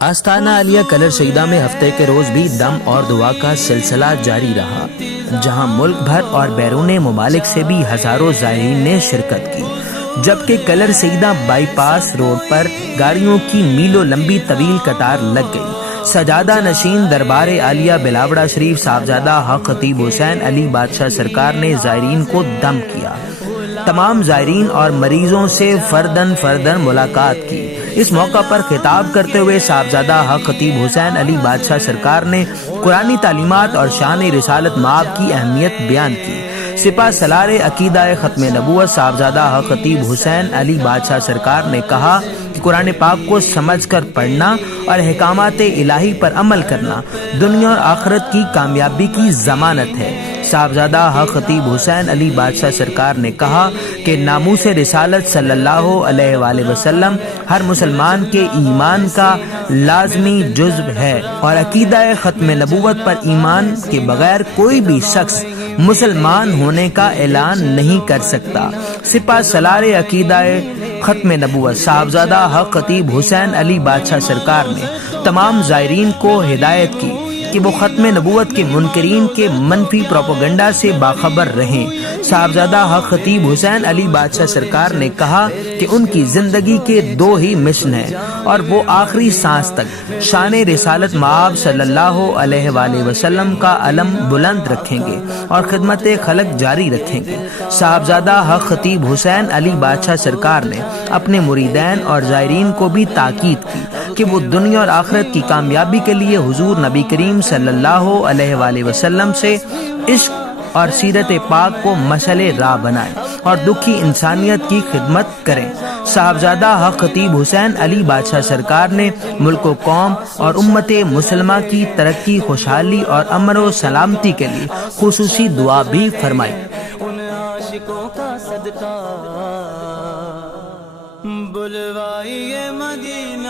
آستانہ عالیہ colour سیدہ میں ہفتے کے روز بھی دم اور دعا کا سلسلہ جاری رہا، جہاں ملک بھر اور بیرون ممالک سے بھی ہزاروں زائرین نے شرکت کی، جبکہ Kallar Syedan bypass road پر گاڑیوں کی میلوں لمبی طویل قطار لگ گئی۔ سجادہ نشین دربار عالیہ بلاوڑہ شریف صاحبزادہ حق خطیب حسین علی بادشاہ سرکار نے زائرین کو دم کیا، تمام زائرین اور مریضوں سے فردن ملاقات کی۔ اس موقع پر خطاب کرتے ہوئے صاحبزادہ حق خطیب حسین علی بادشاہ سرکار نے قرآنی تعلیمات اور شان رسالت مآب کی اہمیت بیان کی۔ سپہ سالار عقیدہ ختم نبوت صاحبزادہ حق خطیب حسین علی بادشاہ سرکار نے کہا کہ قرآن پاک کو سمجھ کر پڑھنا اور احکامات الہی پر عمل کرنا دنیا اور آخرت کی کامیابی کی ضمانت ہے۔ صاحبزادہ حق خطیب حسین علی بادشاہ سرکار نے کہا کہ ناموس رسالت صلی اللہ علیہ وآلہ وسلم ہر مسلمان کے ایمان کا لازمی جزو ہے، اور عقیدہ ختم نبوت پر ایمان کے بغیر کوئی بھی شخص مسلمان ہونے کا اعلان نہیں کر سکتا۔ سپہ سالار عقیدہ ختم نبوت صاحبزادہ حق خطیب حسین علی بادشاہ سرکار نے تمام زائرین کو ہدایت کی کہ وہ ختم نبوت کے منکرین کے منفی پروپیگنڈا سے باخبر رہیں۔ صاحبزادہ حق خطیب حسین علی بادشاہ سرکار نے کہا کہ ان کی زندگی کے دو ہی مشن ہیں، اور وہ آخری سانس تک شان رسالت مآب صلی اللہ علیہ وآلہ وسلم کا علم بلند رکھیں گے اور خدمت خلق جاری رکھیں گے۔ صاحبزادہ حق خطیب حسین علی بادشاہ سرکار نے اپنے مریدین اور زائرین کو بھی تاکید کی کہ وہ دنیا اور آخرت کی کامیابی کے لیے حضور نبی کریم صلی اللہ علیہ وآلہ وسلم سے عشق اور سیرت پاک کو مشعل راہ بنائیں اور دکھی انسانیت کی خدمت کریں۔ صاحبزادہ حق خطیب حسین علی بادشاہ سرکار نے ملک و قوم اور امت مسلمہ کی ترقی، خوشحالی اور امن و سلامتی کے لیے خصوصی دعا بھی فرمائی۔ ان عاشقوں کا صدقہ بلوائیے مدینہ